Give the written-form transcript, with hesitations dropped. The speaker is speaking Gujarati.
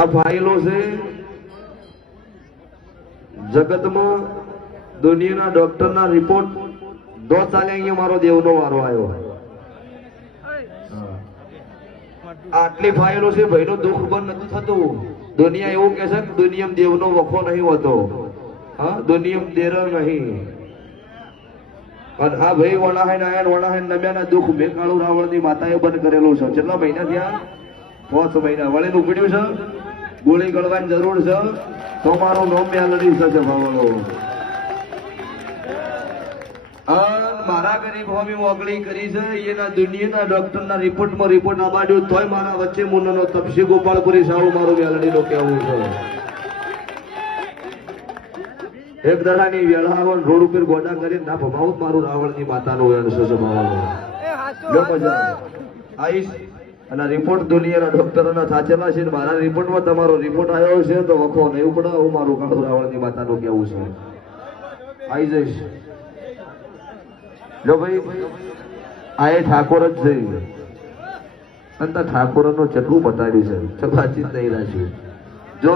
આ ફાઇલો છે જગતમાં દુનિયાના ડોક્ટરના રિપોર્ટ દો ચાલે અહીંયા મારો દેવનો વારો આવ્યો. આટલી ફાઇલો છે ભાઈનો દુઃખ બંધ નથી થતું. દુનિયા એવું કે છે કે દુનિયામાં દેવનો વખો નહીં હોતો. હા, દુનિયામાં દેર નહીં. અને આ ભાઈ વણાહેન નમ્યાના દુઃખ મેઘાળુ રાવણની માતાએ બંધ કરેલું છે. કેટલા મહિના થયા? 5 મહિના. વળી ઉપડ્યું છે, ગોળી ગળવાની જરૂર છે તો મારું નામ મેલડી થશે ભાવલો. મારા ગરીબ હોમી મોકલી કરી છે એના દુનિયાના ડોક્ટરના રિપોર્ટ આબાડ્યું તોય મારા વચ્ચે મુન્નનો તપસી ગોપાળપુરી સારું મારું મેલડીનું કહેવું છે. એક દડાની વેળાવણ રોડ ઉપર ગોડા કરીને ના ભમાવું મારું રાવણની માતાનું વેણ છે ભાવલો. આઈશ અને રિપોર્ટ દુનિયાના ડોક્ટરોના સાચેલા છે. મારા રિપોર્ટમાં તમારો રિપોર્ટ આવ્યો છે તો વખો નહીં પડે. હું મારું કાળું રાવણની માતાનું કહેવું છે. આવી જઈશ. જો ભાઈ આ એ ઠાકોર જ છે અને ઠાકોર નું ચટવું બતાવ્યું છે. વાતચીત નહીં રાખ્યું. જો